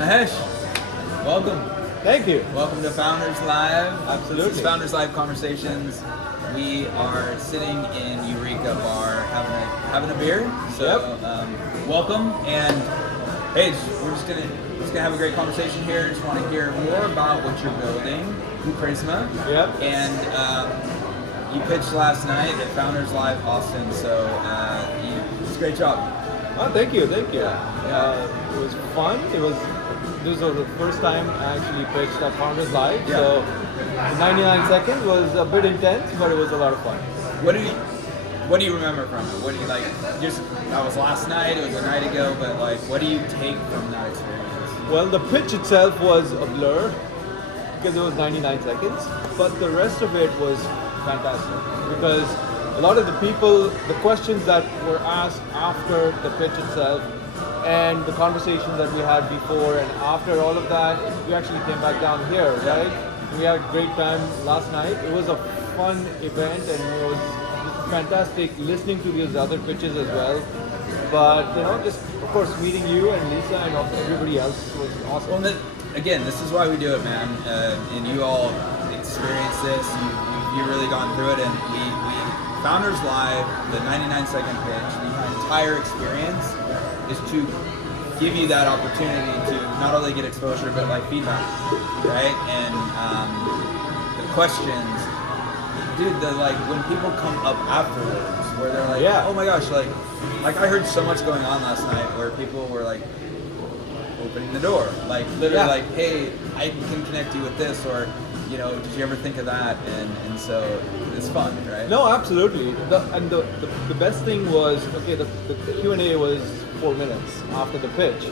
Mahesh, welcome. Thank you. Welcome to Founders Live. Absolutely. This is Founders Live Conversations. We are sitting in Eureka Bar having a beer. So welcome, and hey, we're just gonna have a great conversation here. Just want to hear more about what you're building, Lucrisma. Yep. And you pitched last night at Founders Live Austin. So it's a great job. Oh, thank you. Yeah. It was fun. This was the first time I actually pitched at Founders Live. Yeah. So 99 seconds was a bit intense, but it was a lot of fun. What do you remember from it? What do you like? Just that was last night. It was a night ago, but like, what do you take from that experience? Well, the pitch itself was a blur because it was 99 seconds, but the rest of it was fantastic because a lot of the questions that were asked after the pitch itself and the conversation that we had before and after all of that, we actually came back down here, right? We had a great time last night. It was a fun event and it was fantastic listening to these other pitches as well. But just of course meeting you and Lisa and everybody else was awesome. Well, again, this is why we do it, man. And you all experienced this. You really gone through it, and we Founders Live, the 99-second pitch, the entire experience is to give you that opportunity to not only get exposure but like feedback, right? And the questions, dude. When people come up afterwards, where they're like, Yeah. "Oh my gosh!" Like I heard so much going on last night where people were like opening the door, like literally, like, "Hey, I can connect you with this," or did you ever think of that? And so it's fun, right? No, absolutely. The best thing was, okay, the Q&A was 4 minutes after the pitch,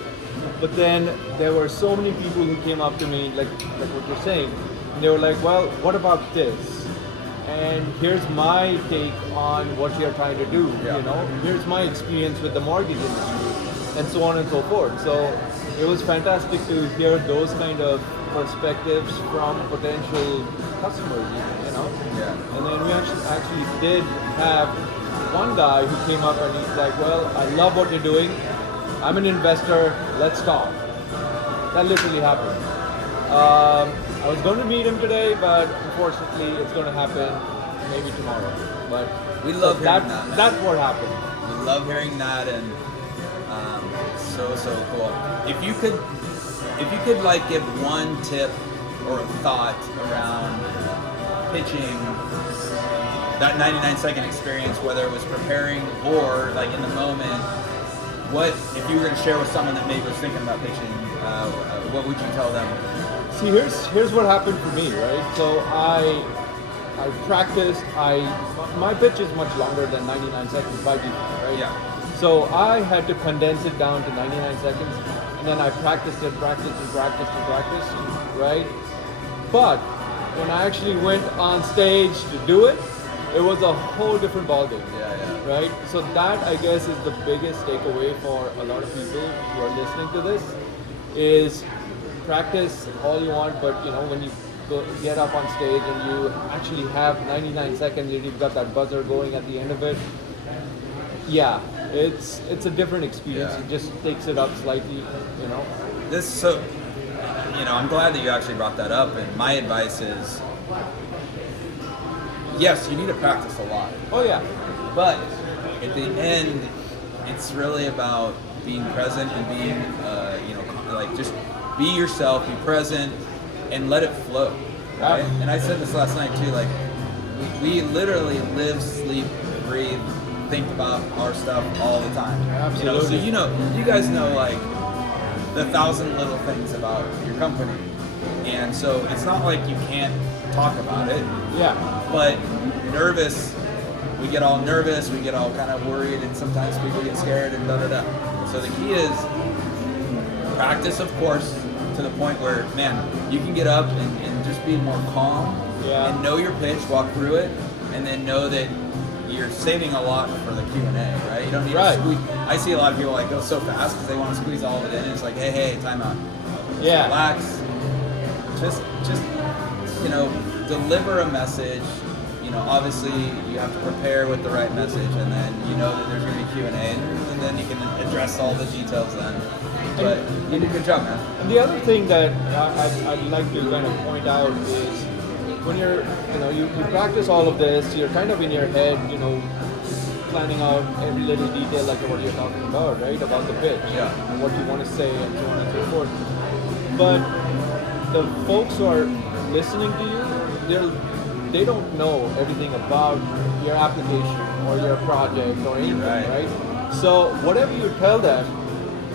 but then there were so many people who came up to me, like what you're saying, and they were like, well, what about this? And here's my take on what you're trying to do, here's my experience with the mortgage industry, and so on and so forth. So it was fantastic to hear those kind of perspectives from potential customers, Yeah. And then we actually did have one guy who came up and he's like, well, I love what you're doing. I'm an investor. Let's talk. That literally happened. I was going to meet him today, but unfortunately it's going to happen maybe tomorrow. But We love hearing that, man. That's what happened. We love hearing that, and so cool. If you could like give one tip or a thought around pitching that 99-second experience, whether it was preparing or like in the moment, what if you were going to share with someone that maybe was thinking about pitching? What would you tell them? See, here's what happened for me, right? So I practiced. My pitch is much longer than 99 seconds by default, right? Yeah. So I had to condense it down to 99 seconds, and then I practiced, right? But when I actually went on stage to do it, it was a whole different ballgame. Yeah. Right? So that, I guess, is the biggest takeaway for a lot of people who are listening to this, is practice all you want, but when you get up on stage and you actually have 99 seconds and you've got that buzzer going at the end of it, it's a different experience. Yeah. It just takes it up slightly, I'm glad that you actually brought that up, and my advice is, yes, you need to practice a lot. Oh yeah. But at the end, it's really about being present and being, just be yourself, be present, and let it flow. Right? And I said this last night too. Like, we literally live, sleep, breathe, think about our stuff all the time. Absolutely. So you guys know like the 1,000 little things about your company, and so it's not like you can't talk about it. Yeah. But we get all nervous, we get all kind of worried, and sometimes people get scared and da. So the key is practice, of course, to the point where, man, you can get up and just be more calm and know your pitch, walk through it, and then know that you're saving a lot for the Q&A, right? You don't need to squeeze. I see a lot of people like go so fast because they want to squeeze all of it in. And it's like, hey, time out. Yeah. Relax. Just deliver a message. Obviously you have to prepare with the right message, and then that there's going to be Q&A, and then you can address all the details then. but you did a good job, man. And the other thing that I'd like to kind of point out is when you practice all of this, you're kind of in your head, planning out every little detail like what you're talking about, right? About the pitch, Yeah. and what you want to say, and so on and so forth. But the folks who are listening to you, they don't know everything about your application or your project or anything, right? So whatever you tell them,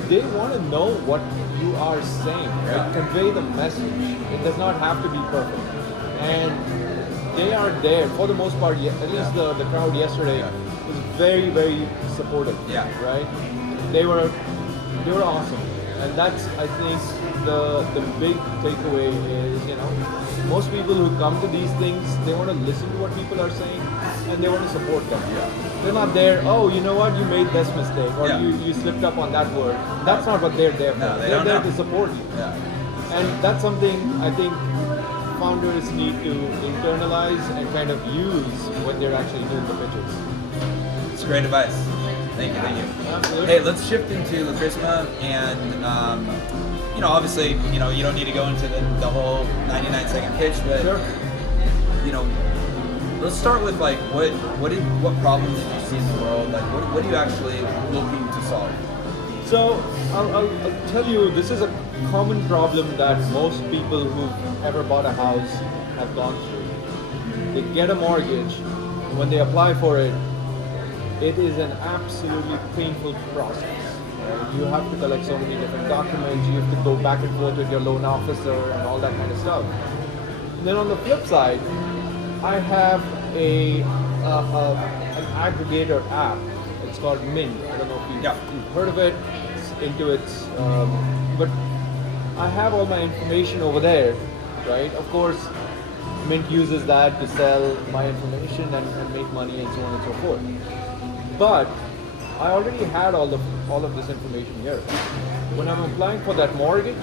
they want to know what you are saying, right? Convey the message. It does not have to be perfect. And they are there for the most part. At least the crowd yesterday was very, very supportive. Yeah. Right. They were awesome, and that's, I think, the big takeaway is, most people who come to these things, they want to listen to what people are saying, and they want to support them. Yeah. They're not there, oh, you know what, you made this mistake, or Yeah. you slipped up on that word. That's not what they're there for. No, they they're don't there know. to support you. Yeah. And that's something I think founders need to internalize and kind of use when they're actually doing the pitches. It's great advice. Thank you. Absolutely. Hey, let's shift into Lucrisma, and obviously, you don't need to go into the whole 99-second pitch, but Sure. Let's start with like what problems did you see in the world? Like, what are you actually looking to solve? So I'll tell you, this is a common problem that most people who've ever bought a house have gone through. They get a mortgage, and when they apply for it, it is an absolutely painful process. Right? You have to collect so many different documents, you have to go back and forth with your loan officer and all that kind of stuff. And then on the flip side, I have an aggregator app. It's called Mint. I don't know if you've heard of it. But I have all my information over there, right? Of course, Mint uses that to sell my information and make money and so on and so forth. But I already had all of this information here. When I'm applying for that mortgage,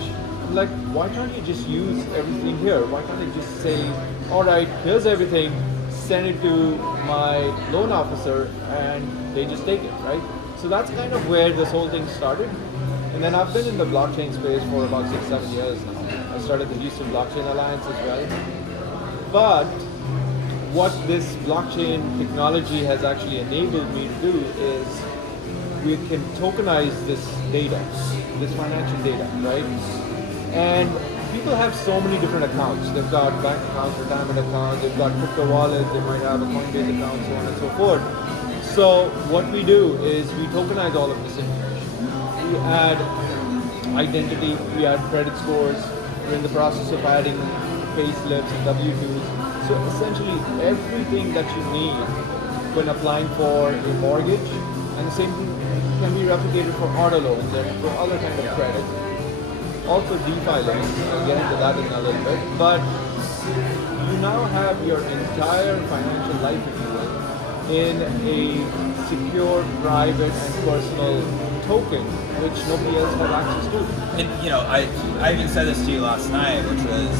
I'm like, why can't you just use everything here? Why can't I just say, all right, here's everything, send it to my loan officer, and they just take it, right? So that's kind of where this whole thing started. And then I've been in the blockchain space for about 6-7 years now. I started the Houston Blockchain Alliance as well. But what this blockchain technology has actually enabled me to do is we can tokenize this data, this financial data, right? And people have so many different accounts. They've got bank accounts, retirement accounts, they've got crypto wallets, they might have a Coinbase account, so on and so forth. So what we do is we tokenize all of this information. We add identity, we add credit scores, we're in the process of adding pay slips and W-2s. So essentially everything that you need when applying for a mortgage, and the same thing can be replicated for auto loans and for other kind of credit. Also DeFi loans, I'll get into that in a little bit, but you now have your entire financial life, if you will, in a secure, private, and personal token, which nobody else has access to. And I even said this to you last night, which was,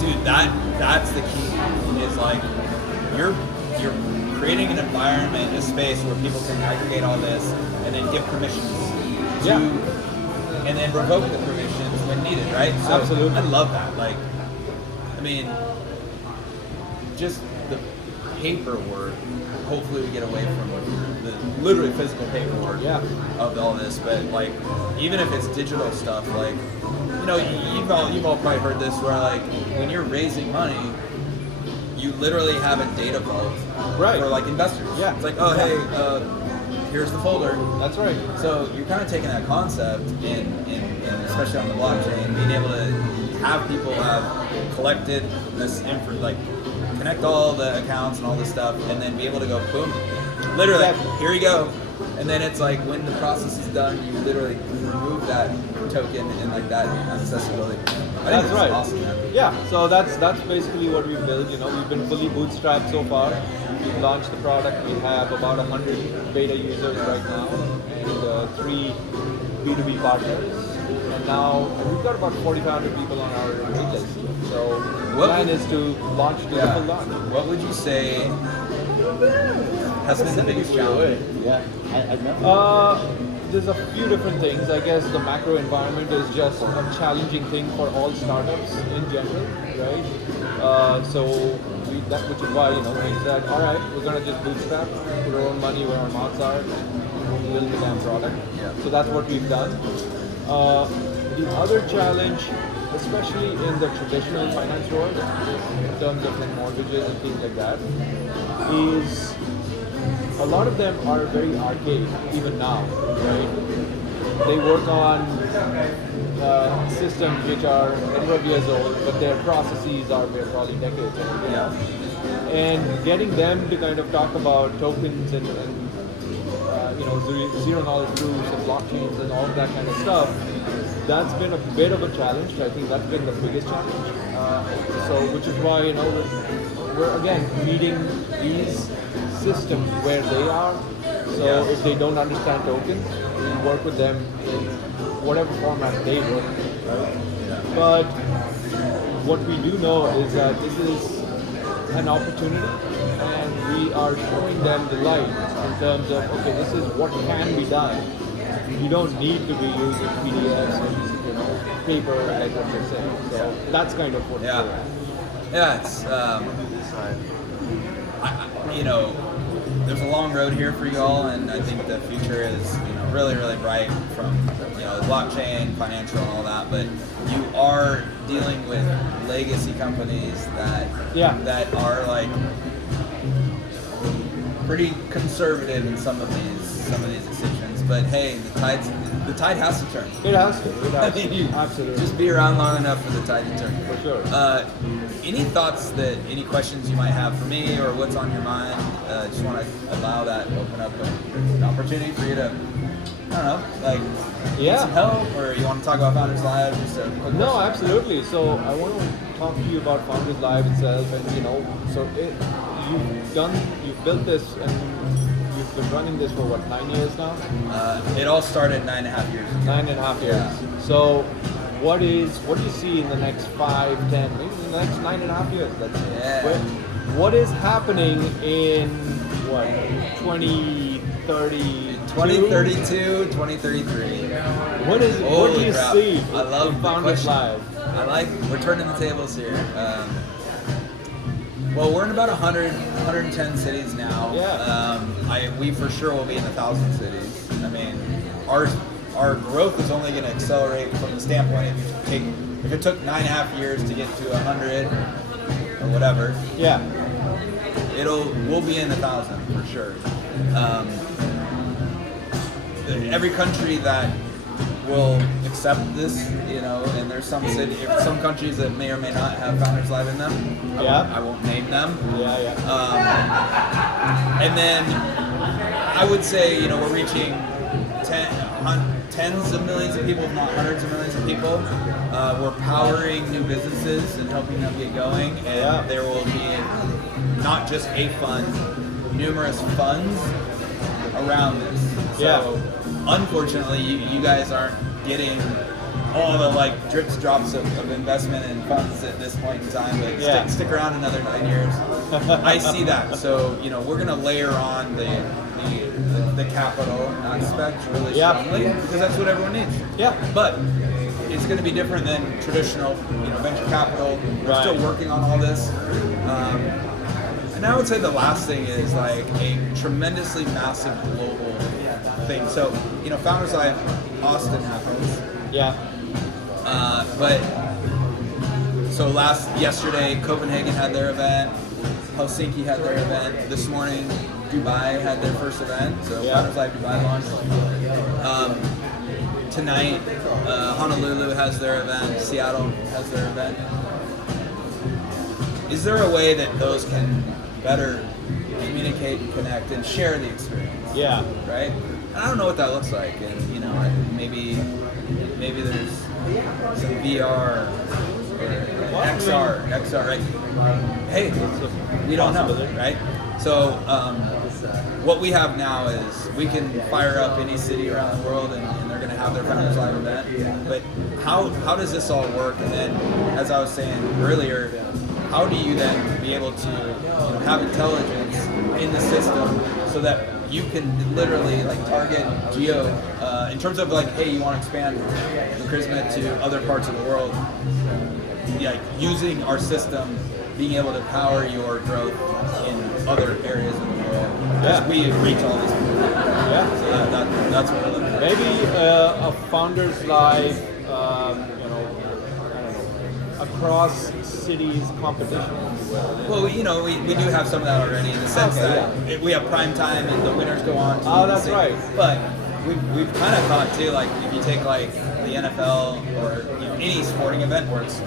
dude, that's the key. Is like you're creating an environment, a space where people can aggregate all this and then give permissions to. And then revoke the permissions when needed, right? So absolutely. I love that. Like, I mean, just the paperwork. Hopefully, we get away from the literally physical paperwork of all this. But like, even if it's digital stuff, like, you've all probably heard this, where like when you're raising money, you literally have a data vault for like investors. Yeah. It's like, oh hey. Here's the folder. That's right. So you're kind of taking that concept in especially on the blockchain, being able to have people have collected this info, like connect all the accounts and all this stuff, and then be able to go boom, literally here you go, and then it's like when the process is done, you literally remove that token and like that accessibility. That's right. Awesome, man. Yeah. So that's basically what we've built. We've been fully bootstrapped so far. We've launched the product. We have about 100 beta users right now, and 3 B2B partners. And now we've got about 4,500 people on our waitlist. So the plan is to launch to the full launch. What would you say has been the biggest challenge? Yeah, I know. there's a few different things. I guess the macro environment is just a challenging thing for all startups in general, right? Which is why we said, all right, we're gonna just bootstrap, put our own money where our mouths are, and build the damn product. Yeah. So that's what we've done. The other challenge, especially in the traditional finance world, in terms of like mortgages and things like that, is a lot of them are very archaic even now, right? They work on systems which are a number of years old, but their processes are probably decades old. Yeah. And getting them to kind of talk about tokens and zero knowledge proofs and blockchains and all of that kind of stuff, that's been a bit of a challenge. I think that's been the biggest challenge. Which is why we're again meeting these systems where they are. So if they don't understand tokens, we work with them in whatever format they work, right? Yeah. But what we do know is that this is an opportunity, and we are showing them the light in terms of, okay, this is what can be done. You don't need to be using PDFs and paper like what you're saying. So that's kind of what we're at. Yeah, it's there's a long road here for you all, and I think the future is really, really bright from blockchain, financial, and all that. But you are dealing with legacy companies that are like pretty conservative in some of these decisions. But hey, the tide has to turn. It has to. Absolutely. Just be around long enough for the tide to turn. For sure. Any thoughts any questions you might have for me or what's on your mind? Just want to allow that, open up an opportunity for you to, I don't know, get some help, or you want to talk about Founders Live? Just a quick No, question. absolutely. So I want to talk to you about Founders Live itself, and you've built this, and you've been running this for what, 9 years now? It all started 9.5 years ago. 9.5 years. Yeah. So what do you see in the next 5, 10, maybe in the next 9.5 years? Let's say. Yeah. What is happening in 2030? 2032, 2033. What do you crap. see I love in the Founders question. Live? We're turning the tables here. Well, we're in about 110 cities now. Yeah. We for sure will be in 1,000 cities. I mean, our growth is only going to accelerate from the standpoint if it took 9.5 years to get to 100 or whatever. Yeah. We'll be in 1,000 for sure. Every country that will accept this, and there's some countries that may or may not have Founders Live in them. I won't name them. And then I would say, we're reaching tens of millions of people, if not hundreds of millions of people. We're powering new businesses and helping them get going, and there will be not just a fund, numerous funds around this. So unfortunately, you guys aren't getting all the drips drops of investment and funds at this point in time, but stick around another 9 years. I see that. So we're gonna layer on the capital aspect really strongly because that's what everyone needs. But it's going to be different than traditional venture capital. We're still working on all this. And I would say the last thing is a tremendously massive global thing. So, Founders Live Austin happens. Yesterday Copenhagen had their event, Helsinki had their event. This morning Dubai had their first event. So Founders Live Dubai launched. Tonight Honolulu has their event, Seattle has their event. Is there a way that those can better communicate and connect and share the experience? Right? And I don't know what that looks like, and maybe there's some VR or XR, right? Hey, we don't know, right? So what we have now is we can fire up any city around the world, and they're going to have their Founders Live event. But how does this all work? And then, as I was saying earlier, how do you then be able to have intelligence in the system so that you can literally like target geo in terms of like, hey, you want to expand Lucrisma to other parts of the world. Yeah, using our system, being able to power your growth in other areas of the world. Because we reach all these people. Yeah. So that's what we're looking at. Maybe a founder's life, you know, I don't know, across cities competition. Well, you know, we do have some of that already in the sense that we have prime time and the winners go on to Oh, that's right. But we've kind of thought too, like if you take like the NFL or you know any sporting event where it's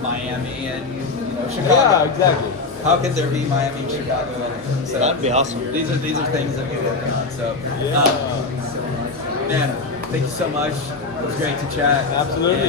Miami and you know Chicago. Yeah, exactly. How could there be Miami and Chicago? So That'd be awesome. These are things that we're working on. So, man, thank you so much. It was great to chat. Absolutely.